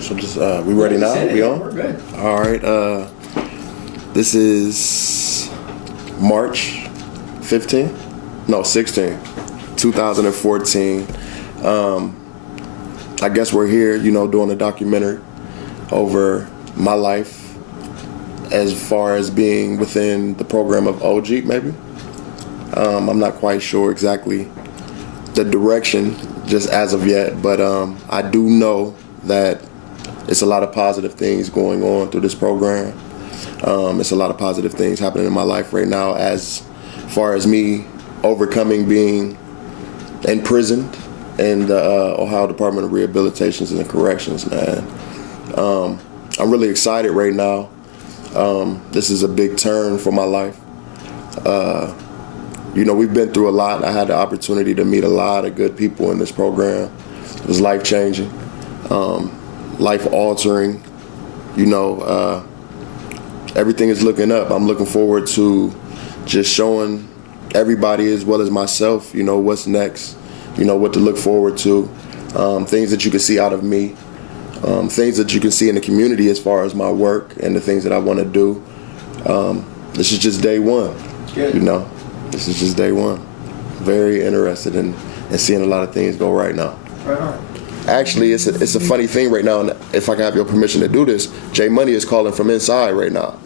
So just we ready now? We on? We're good. All right. This is March 15th? No, 16th, 2014. I guess we're here, doing a documentary over my life as far as being within the program of OG, maybe. I'm not quite sure exactly the direction just as of yet, but I do know that it's a lot of positive things going on through this program. It's a lot of positive things happening in my life right now as far as me overcoming being imprisoned in the Ohio Department of Rehabilitation and Corrections, man. I'm really excited right now. This is a big turn for my life. We've been through a lot. I had the opportunity to meet a lot of good people in this program. It was life-changing, life-altering. Everything is looking up. I'm looking forward to just showing everybody as well as myself, what's next, what to look forward to, things that you can see out of me, things that you can see in the community as far as my work and the things that I want to do. This is just day one, Good. This is just day one. Very interested in seeing a lot of things go right now. Right on. Actually, it's a funny thing right now, and if I can have your permission to do this, J Money is calling from inside right now.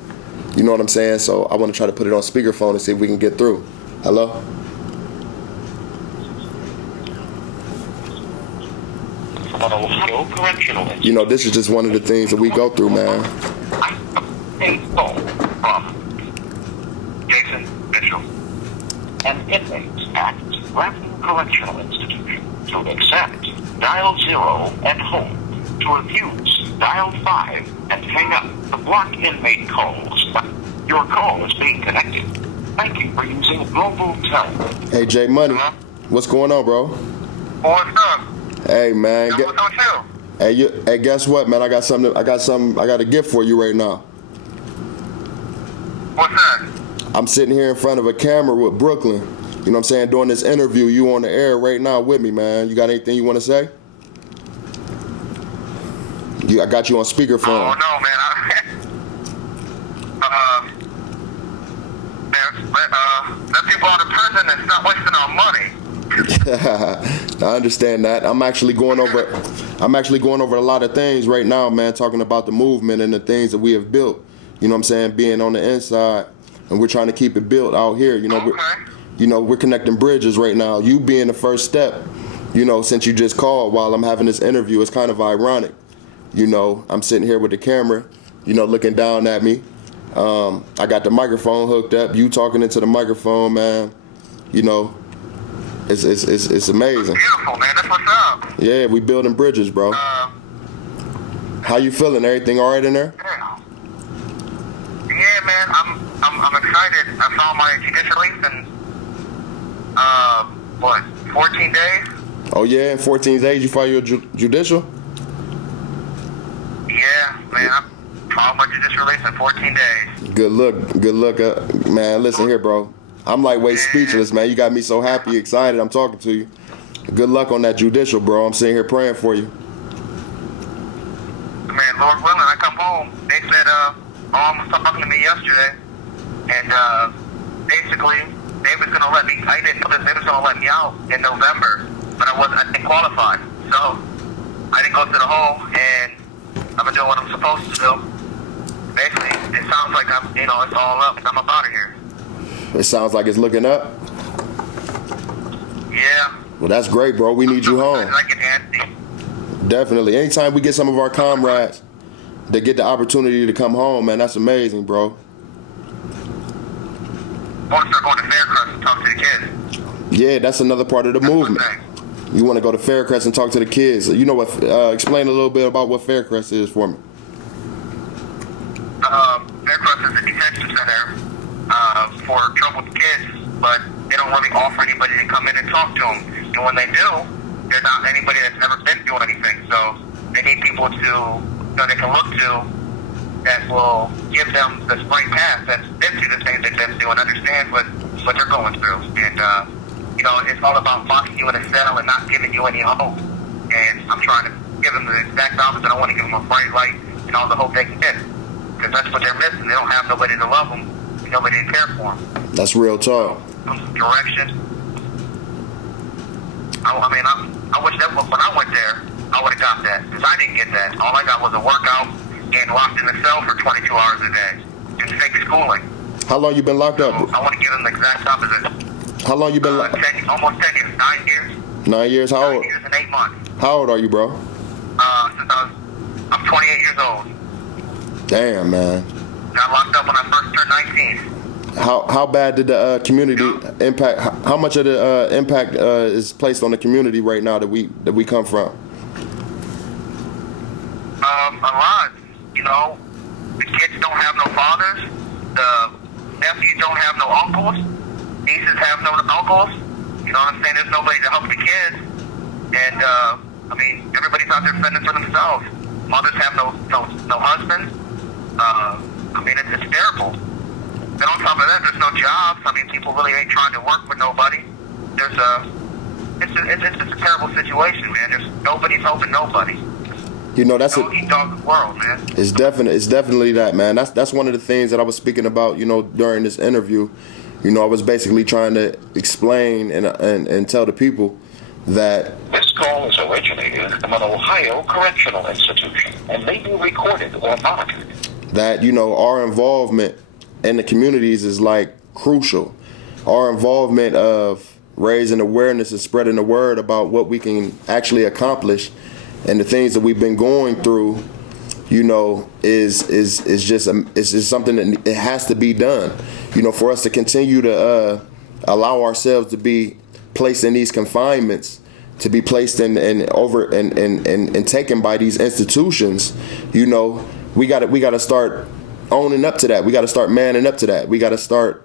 You know what I'm saying? So I want to try to put it on speakerphone and see if we can get through. Hello? This is just one of the things that we go through, man. A phone from Jason Mitchell. An inmate at Grafton Correctional Institution. To accept, dial 0 and hold. To refuse, dial 5 and hang up. To block inmate calls. Your call is being connected. Thank you for using Global Tel. Hey, J Money, what's going on, bro? What's up? Hey, man. What's up, you? Hey, guess what, man? I got a gift for you right now. What's that? I'm sitting here in front of a camera with Brooklyn. You know what I'm saying? Doing this interview, you on the air right now with me, man. You got anything you want to say? I got you on speakerphone. Oh, no, man. Let people out of prison and stop wasting our money. I understand that. I'm actually going over a lot of things right now, man, talking about the movement and the things that we have built. You know what I'm saying? Being on the inside, and we're trying to keep it built out here. We're connecting bridges right now. You being the first step, since you just called while I'm having this interview, it's kind of ironic. I'm sitting here with the camera, looking down at me. I got the microphone hooked up. You talking into the microphone, man. It's amazing. Beautiful, man. That's what's up. Yeah, we building bridges, bro. How you feeling? Everything all right in there? Yeah, man. I'm excited. I found my judicial release in 14 days. Oh yeah, in 14 days you file your judicial? Yeah, man. I found my judicial release in 14 days. Good look, man. Listen here, bro. I'm like speechless, man. You got me so happy, excited. I'm talking to you. Good luck on that judicial, bro. I'm sitting here praying for you. Man, Lord willing, I come home. They said, Mom was talking to me yesterday, and basically they was gonna let me. I didn't know this. They was gonna let me out in November, but I didn't qualify, so I didn't go to the hole, and I've been doing what I'm supposed to do. Basically, it sounds like it's all up. I'm up out of here. It sounds like it's looking up. Yeah. Well, that's great, bro. We need you home. I get antsy. Definitely. Anytime we get some of our comrades that get the opportunity to come home, man, that's amazing, bro. I want to start going to Faircrest and talk to the kids. Yeah, that's another part of the movement. You want to go to Faircrest and talk to the kids. You know what? Explain a little bit about what Faircrest is for me. Faircrest is a detention center for troubled kids, but they don't really offer anybody to come in and talk to them. And when they do, they're not anybody that's ever been through anything. So they need people they can look to that will give them the right path that's been through the things they've been through and understand what they're going through. And it's all about locking you in a cell and not giving you any hope. And I'm trying to give them the exact opposite. I want to give them a bright light and all the hope they can get. Because that's what they're missing. They don't have nobody to love them, nobody to care for them. That's real talk. Direction. I wish that when I went there, I would have got that. Because I didn't get that. All I got was a workout and locked in a cell for 22 hours a day. Just fake schooling. How long you been locked up? I want to give them the exact opposite. How long you been locked? Almost 10 years. 9 years. 9 years. How 9 old? years and 8 months. How old are you, bro? I'm 28 years old. Damn, man. Got locked up when I first turned 19. How bad did the community impact? How much of the impact is placed on the community right now that we come from? A lot. You know, the kids don't have no fathers. The nephews don't have no uncles. Nieces have no uncles. You know what I'm saying? There's nobody to help the kids. And everybody's out there fending for themselves. Mothers have no husbands. It's terrible. And on top of that, there's no jobs. People really ain't trying to work with nobody. It's just a terrible situation, man. Nobody's helping nobody. You know, that's Dog eat dog world, man. It's definitely that, man. That's one of the things that I was speaking about, during this interview. I was basically trying to explain and tell the people that This call is originated from an Ohio correctional institution and may be recorded or monitored. that our involvement in the communities is like crucial. Our involvement of raising awareness and spreading the word about what we can actually accomplish and the things that we've been going through, is just something that it has to be done. For us to continue to allow ourselves to be placed in these confinements, to be placed in taken by these institutions, we got to start owning up to that. We got to start manning up to that. We got to start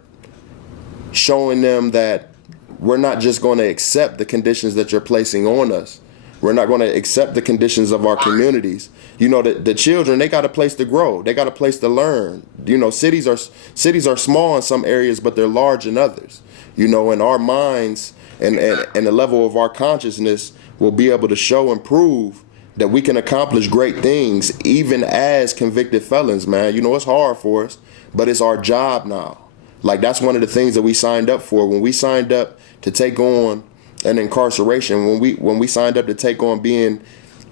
showing them that we're not just going to accept the conditions that you're placing on us. We're not going to accept the conditions of our communities. The children, they got a place to grow. They got a place to learn. Cities are small in some areas, but they're large in others. And our minds and the level of our consciousness will be able to show and prove that we can accomplish great things even as convicted felons, man. It's hard for us, but it's our job now. Like, that's one of the things that we signed up for. When we signed up to take on an incarceration, when we signed up to take on being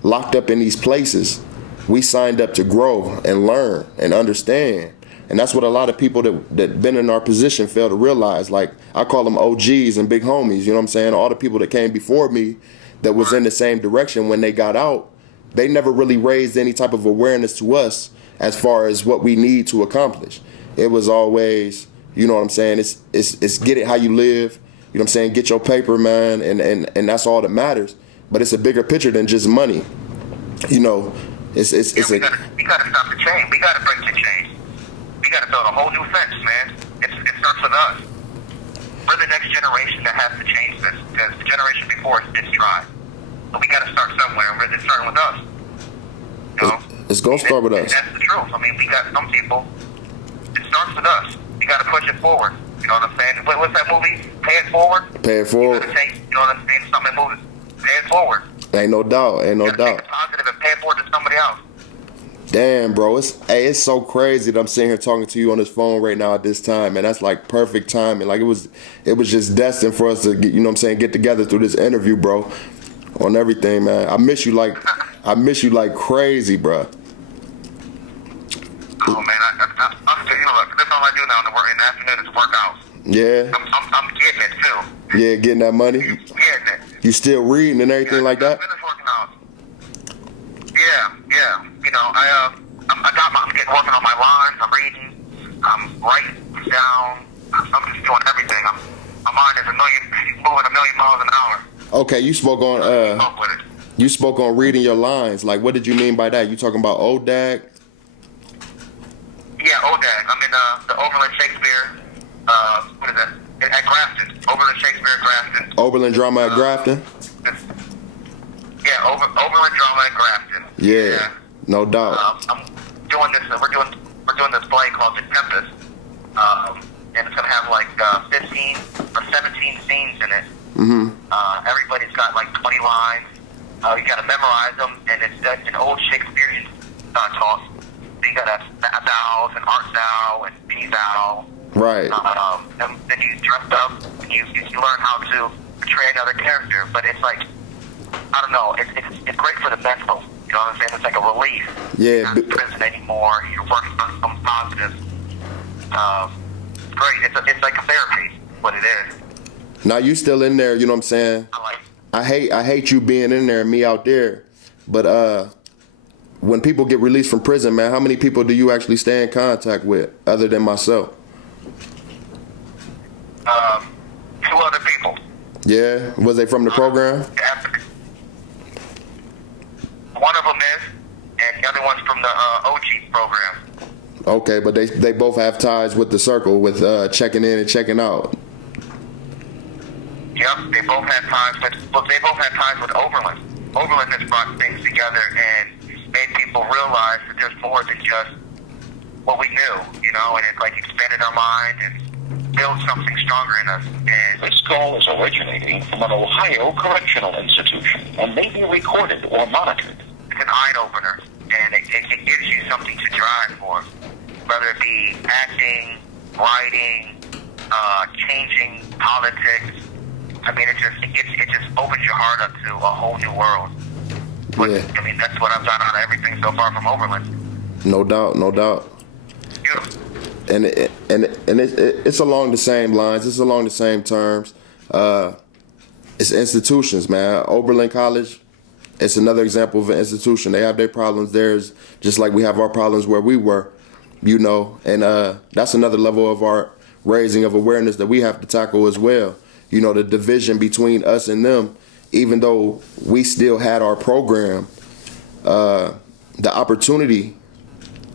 locked up in these places, we signed up to grow and learn and understand. And that's what a lot of people that been in our position fail to realize. Like, I call them OGs and big homies, you know what I'm saying? All the people that came before me that was in the same direction when they got out, they never really raised any type of awareness to us as far as what we need to accomplish. It was always, you know what I'm saying, it's get it how you live, you know what I'm saying, get your paper, man, and that's all that matters. But it's a bigger picture than just money. We gotta stop the change. We gotta break the chain. We gotta build a whole new fence, man. It starts with us. We're the next generation that has to change this, because the generation before us didn't try. But we gotta start somewhere, and it's starting with us. It's gonna start with us. That's the truth. We got some people. It starts with us. We gotta push it forward. You know what I'm saying? What's that movie? Pay It Forward. Pay It Forward. You know what I'm saying? Something that moves. Pay it forward. Ain't no doubt. Take it positive and pay it forward to somebody else. Damn, bro, it's so crazy that I'm sitting here talking to you on this phone right now at this time, and that's like perfect timing. Like, it was just destined for us to get, get together through this interview, bro, on everything, man. I miss you like crazy, bro. Oh man, look, that's all I do now in the afternoon is work out. Yeah. I'm getting it too. Yeah, getting that money. Getting it. You still reading and everything like that? I finished working out. Yeah. I'm getting working on my lines. I'm reading. I'm writing down. I'm just doing everything. My mind is moving 1,000,000 miles an hour. Okay, you spoke on reading your lines. Like, what did you mean by that? You talking about ODAG? Yeah, ODAG. I'm in the Oberlin Shakespeare. What is that? At Grafton. Oberlin Shakespeare at Grafton. Oberlin Drama at Grafton? Yeah, Oberlin Drama at Grafton. Yeah, no doubt. I'm doing this. We're doing this play called The Tempest, and it's gonna have like 15 or 17 scenes in it. Mm-hmm. Everybody's got like 20 lines. You got to memorize them, and it's an old Shakespearean talk. So you got to thous and art thou and be thou. Right. And then you dress up and you learn how to portray another character. But it's like, I don't know, it's great for the mental. You know what I'm saying? It's like a relief. Yeah. You're not in prison anymore. You're working on something positive. It's great. It's like a therapy, what it is. Now you still in there, you know what I'm saying? I like I hate you being in there and me out there. But when people get released from prison, man, how many people do you actually stay in contact with other than myself? 2 other people. Yeah? Was they from the program? One of them is, and the other one's from the OG program. Okay, but they both have ties with the circle, with checking in and checking out. Yep, they both had ties with Oberlin. Oberlin has brought things together and made people realize that there's more than just what we knew, you know, and it like expanded our mind and built something stronger in us. And This call is originating from an Ohio correctional institution and may be recorded or monitored. it's an eye-opener, and it gives you something to drive for, whether it be acting, writing, changing politics. I mean, it just opens your heart up to a whole new world. But, Yeah. I mean, that's what I've done out of everything so far from Oberlin. No doubt, no doubt. Yeah. And it's along the same lines. It's along the same terms. It's institutions, man. Oberlin College, it's another example of an institution. They have their problems there, just like we have our problems where we were, you know. And that's another level of our raising of awareness that we have to tackle as well. You know, the division between us and them, even though we still had our program, the opportunity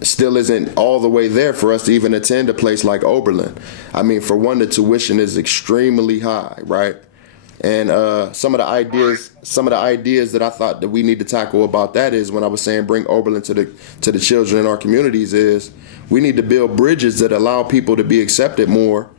still isn't all the way there for us to even attend a place like Oberlin. I mean, for one, the tuition is extremely high, right? And some of the ideas that I thought that we need to tackle about that is, when I was saying bring Oberlin to the children in our communities, is we need to build bridges that allow people to be accepted more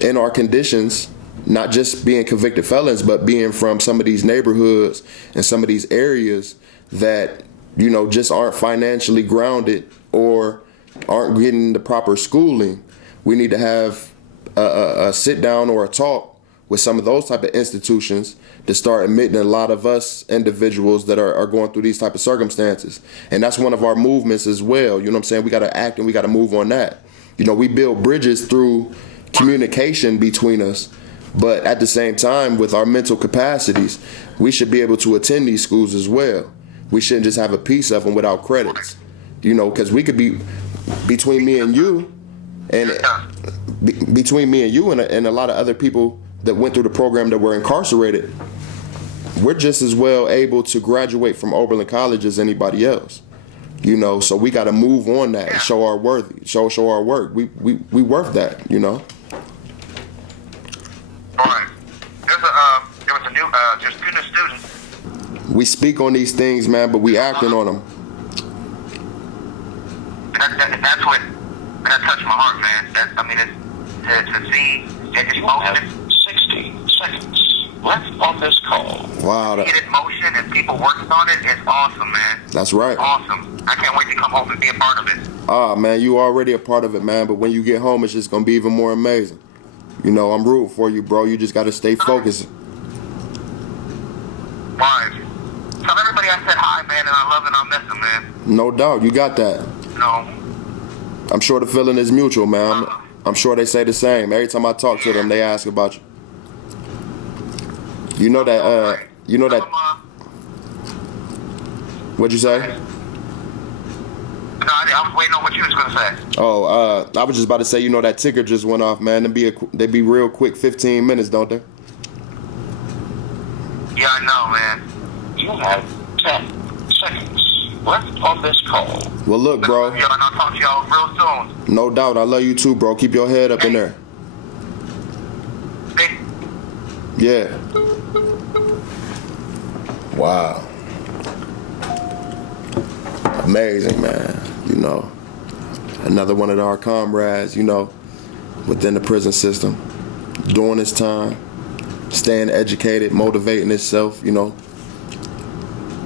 in our conditions, not just being convicted felons, but being from some of these neighborhoods and some of these areas that, you know, just aren't financially grounded or aren't getting the proper schooling. We need to have a sit down or a talk with some of those type of institutions to start admitting a lot of us individuals that are going through these type of circumstances. And that's one of our movements as well. You know what I'm saying? We got to act and we got to move on that. You know, we build bridges through communication between us, but at the same time, with our mental capacities, we should be able to attend these schools as well. We shouldn't just have a piece of them without credits. You know, because we could be between me and you, and between me and you and a lot of other people that went through the program that were incarcerated, we're just as well able to graduate from Oberlin College as anybody else. You know, so we got to move on that and show our worth, show our work. We worth that, you know. All right. There's two new students. We speak on these things, man, but we acting on them. And that's what that touched my heart, man. To see it in motion. 60 seconds left on this call. Wow. Get it in motion and people working on it is awesome, man. That's right. Awesome. I can't wait to come home and be a part of it. Ah, man, you already a part of it, man. But when you get home, it's just going to be even more amazing. You know, I'm rooting for you, bro. You just got to stay focused. Right. Tell everybody I said hi, man, and I love and I miss them, man. No doubt. You got that. No. I'm sure the feeling is mutual, man. I'm sure they say the same. Every time I talk to them, they ask about you. You know that, what'd you say? No, I was waiting on what you was going to say. Oh, I was just about to say, you know, that ticker just went off, man. They be real quick 15 minutes, don't they? Yeah, I know, man. You have 10 seconds left on this call. Well, look, bro. Yeah, and I'll talk to y'all real soon. No doubt. I love you too, bro. Keep your head up in there. Hey. Yeah. Wow. Amazing, man. You know, another one of our comrades, you know, within the prison system, doing his time, staying educated, motivating himself, you know.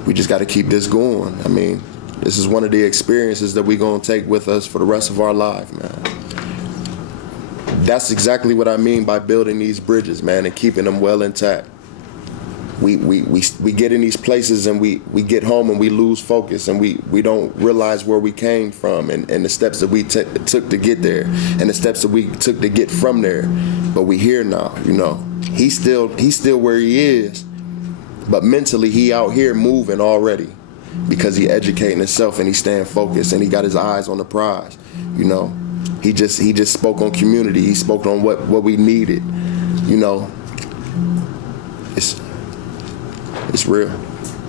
we just got to keep this going. I mean, this is one of the experiences that we're going to take with us for the rest of our life, man. That's exactly what I mean by building these bridges, man, and keeping them well intact. We get in these places and we get home and we lose focus and we don't realize where we came from and the steps that we took to get there and the steps that we took to get from there. But we here now, you know. He's still where he is, but mentally he out here moving already because he educating himself and he staying focused and he got his eyes on the prize, you know. He just spoke on community. He spoke on what we needed, you know. It's real.